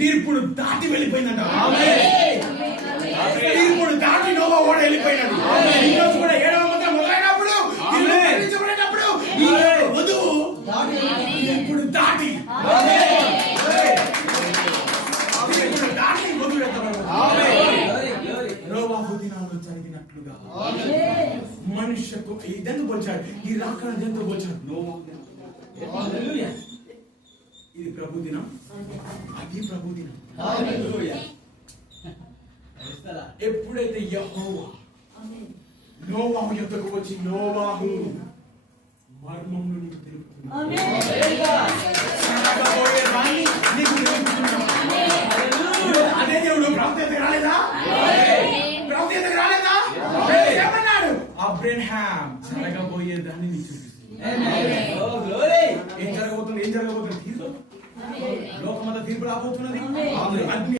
తీర్పును దాటి వెళ్ళిపోయిందంట. తీర్పును దాటి నోవా ఓడ వెళ్ళిపోయినాడు. ఈరోజు కూడా 7వ ముద్ర మొదలైనప్పుడు ఈ వధువు తీర్పును దాటి నోవాహు దినాల్లో జరిగినట్లుగా మనుష్యకు ఇదెందుకు పోల్చాడు, ఈ రాకడ ఎందుకు పోల్చాడు? ఇది ప్రభు దినం, అది ప్రభు దినం. ఎప్పుడైతే యెహోవా నోవాహు యొద్దకు వచ్చి నోవాహు మర్మమును నీకు తెలుపుతున్నాడు, అదే దేవుడు ప్రాప్తి రాలేదా? ప్రాప్తి రాలేదా? ఏమన్నాడు? అబ్రహాం జరగబోయేదాన్ని నీకు చూపిస్తున్నాడు. ఏం జరగబోతుంది? తీర్పు. లోకమంతా తీర్పు రాబోతున్నది.